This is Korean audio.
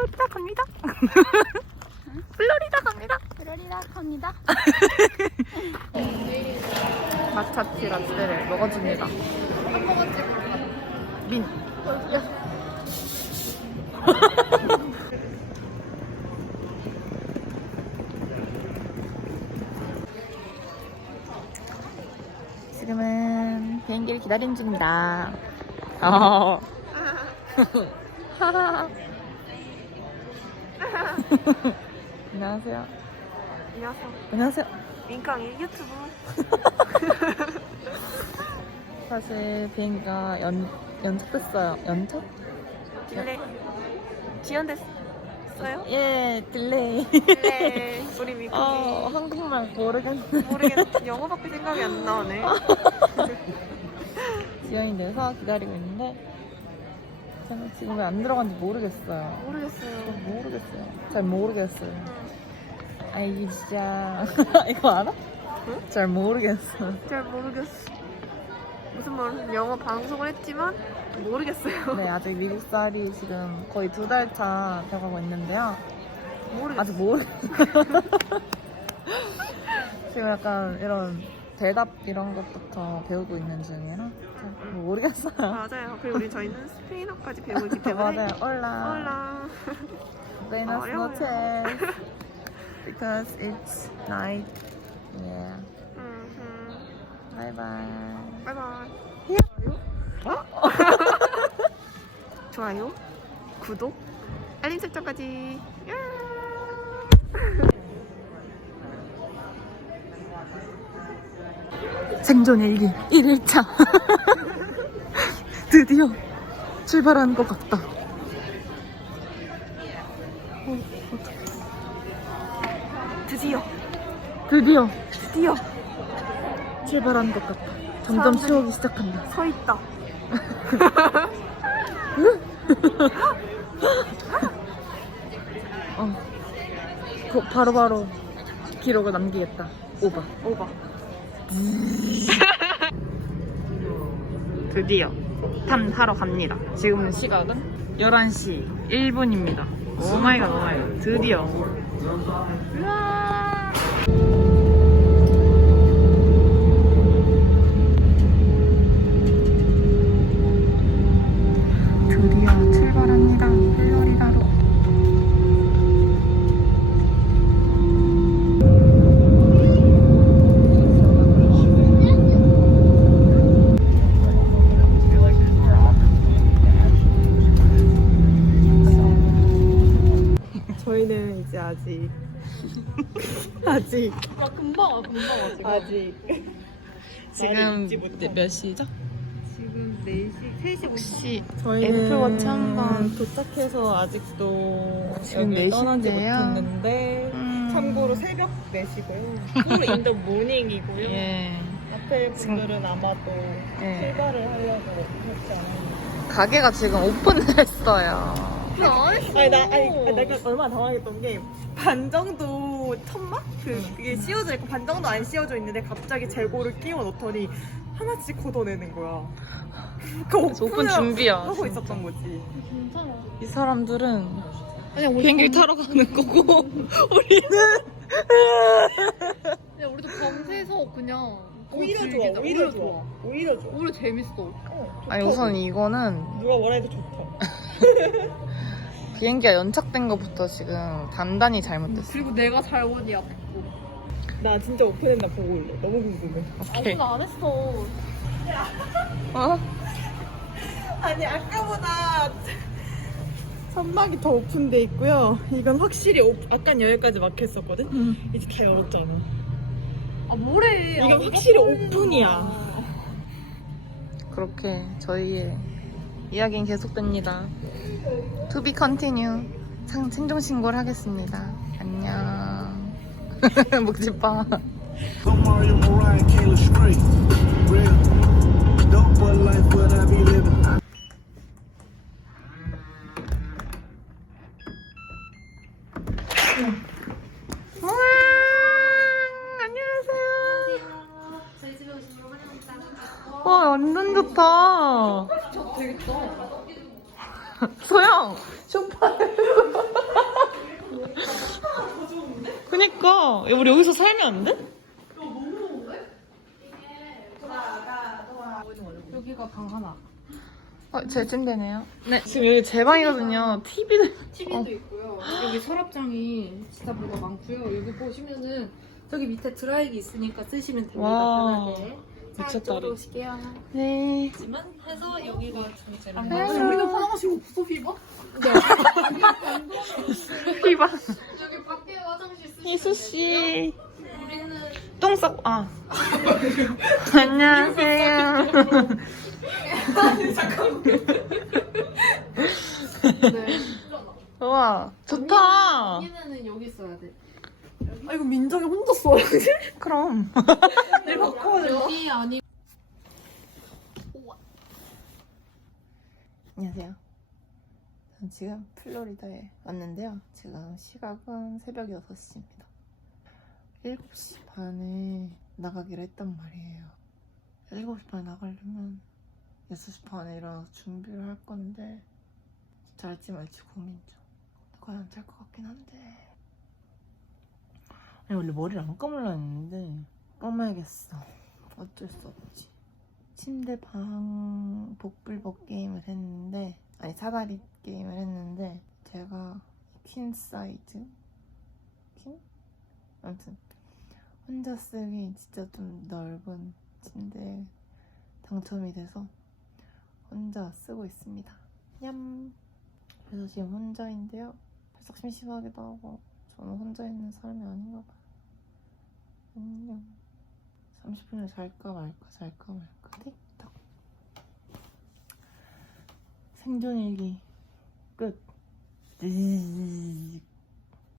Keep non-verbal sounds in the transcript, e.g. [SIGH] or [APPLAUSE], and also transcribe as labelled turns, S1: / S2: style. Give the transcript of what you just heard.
S1: 플로리다 갑니다. [LAUGHS] 플로리다 갑니다.
S2: 플로리다 갑니다. [LAUGHS]
S1: 마차티 라떼를 먹어줍니다. 민. [LAUGHS] 지금은 비행기를 기다리는 중입니다. 어. [LAUGHS] 안녕하세요.
S3: 안녕하세요.
S1: 안녕하세요.
S3: 민강이 유튜브. [LAUGHS]
S1: 사실 비행기가 연, 연착됐어요. 연착?
S3: 딜레이. 지연됐어요?
S1: 예, 딜레이.
S3: 딜레이. 우리 미국이
S1: 어, 한국말 모르겠네.
S3: 모르겠. [LAUGHS] 영어밖에 생각이 안 나네.
S1: 지연이 돼서 기다리고 있는데 제가 지금 왜 안 들어간지 모르겠어요.
S3: 모르겠어요.
S1: 모르겠어요. 잘 모르겠어요. 아 이게 진짜 [LAUGHS] 이거 알아?
S3: 응?
S1: 잘 모르겠어.
S3: 잘 모르겠어. 무슨 말? 영어 방송을 했지만 모르겠어요.
S1: 네, 아직 미국 살이 지금 거의 두 달 차 돼가고 있는데요.
S3: 모르겠어.
S1: 아직 모르. [LAUGHS] 지금 약간 이런 대답 이런 것부터 배우고 있는 중이라 잘 모르겠어요.
S3: 맞아요. 그리고 우리 저희는 스페인어까지 배우고 있기 [LAUGHS] 때문에.
S1: 맞아요. 올라.
S3: 올라.
S1: Buenas
S3: 어려워요.
S1: noches. [LAUGHS] Because it's night. Yeah.
S3: 음,
S1: Bye bye.
S3: 바이바이. 좋아요? [LAUGHS] 좋아요, 구독, 알림 설정까지. 야!
S1: 생존 일기 1일차. 드디어 출발하는 것 같다.
S3: 드디어,
S1: 드디어
S3: 드디어
S1: 출발하는 것 같다. 점점
S3: 사람들이-
S1: 쉬어오기 시작한다.
S3: 서 있다. [LAUGHS]
S1: 어. 그 바로 바로 기록을 남기겠다. 오바.
S3: 오바. [LAUGHS]
S1: 드디어 탐하러 갑니다. 지금 시각은 11시 1분입니다. 오마이갓 오마이갓 드디어 우와.
S3: 아직
S2: 야 금방 와 금방 와 지금.
S3: 아직
S1: 지금 몇 시죠?
S3: 지금 4시 3시
S1: 혹시
S3: 저희는
S1: 애플워치 한번
S3: 도착해서 아직도
S1: 지금
S3: 여기
S1: 4시
S3: 떠나지. 못했는데 참고로 새벽 4시고요. 풀 [LAUGHS] 인더 모닝이고요.
S1: 예.
S3: 앞에 분들은 아마도
S1: 예.
S3: 출발을 하려고 하지 않았나.
S1: 가게가 지금 오픈했어요.
S3: 아니 나 아니 아니, 내가 얼마 나 당황했던 게 반 정도 천막 그
S1: 음.
S3: 그게 씌워져 있고 반 정도 안 씌워져 있는데 갑자기 재고를 끼워 넣더니 하나씩 걷어내는 거야. 그
S1: 그래서 오픈 준비야.
S3: 하고 있었던 거지.
S2: 괜찮아.
S1: 이 사람들은
S2: 아니 우리
S1: 비행기를 타러 가는 거고 [LAUGHS] 우리는
S2: 야 우리도 밤새서 그냥 그거
S3: 오히려 좋아.
S2: 즐기자.
S3: 오히려 좋아. 오히려 좋아.
S2: 오히려 재밌어.
S3: 어,
S1: 아니. 우선 이거는
S3: 누가 뭐라 해도. [LAUGHS]
S1: 비행기가 연착된 것부터 지금 단단히 잘못됐어.
S2: 그리고 내가 잘못이야.
S3: 나 진짜 오픈했나 보고 올래. 너무 궁금해.
S1: 오케이.
S2: 아무도 안 했어.
S1: 어?
S3: 아니 아까보다 선박이 더 오픈돼 있고요. 이건 확실히 오, 아까 여기까지 막혔었거든.
S1: 응.
S3: 이제 다 열었잖아.
S2: 아 뭐래?
S3: 이건
S2: 아,
S3: 확실히
S2: 오픈이야.
S3: 오픈이야.
S1: 그렇게 저희의 이야기는 계속됩니다. To be continue. 상, 생존 신고를 하겠습니다. 안녕. [LAUGHS] 묵지빠.
S2: 없어.
S1: 소영 쇼파. 그니까 우리 여기서 살면 안 돼?
S2: 여기가 방 하나.
S1: 어, 제 침대네요. 네, 지금 여기 제 방이거든요. TV도
S2: TV도 있고요. 여기 서랍장이 진짜 뭐가 많고요. 여기 보시면은 저기 밑에 드라이기 있으니까 쓰시면 됩니다.
S1: 와.
S2: 편하게. 자,
S1: 미쳤다,
S2: 이쪽으로
S1: 우리.
S2: 오실게요.
S1: 네.
S2: 하지만 해서 여기가 좀 제일
S1: 아,
S2: 우리는 화장실 없어 피버?
S1: 피방.
S2: 여기 밖에 화장실 쓰시면
S1: 희수씨.
S2: 우리는
S1: 똥 싸고, 아. 안녕하세요.
S2: 네.
S1: 우와, 좋다.
S2: 언니는 여기 있어야 돼.
S3: 아 이거 민정이 혼자 써야지.
S1: 그럼.
S3: 내가 바꿔
S2: 아니
S1: 안녕하세요. 전 지금 플로리다에 왔는데요. 지금 시각은 새벽 6시입니다. 7시 반에 나가기로 했단 말이에요. 7시 반에 나가려면 6시 반에 일어나서 준비를 할 건데 잘지 말지 고민 중. 과연 잘것 같긴 한데. 아니, 원래 머리를 안 감으려 했는데 감아야겠어. 어쩔 수 없지. 침대 방 복불복 게임을 했는데 아니 사다리 게임을 했는데 제가 퀸 사이즈? 퀸? 아무튼 혼자 쓰기 진짜 좀 넓은 침대에 당첨이 돼서 혼자 쓰고 있습니다. 냠 그래서 지금 혼자인데요. 살짝 심심하기도 하고 저는 혼자 있는 사람이 아닌가 봐요. 안녕 30분에 잘까 말까 잘까 말까 틱톡 생존일기 끝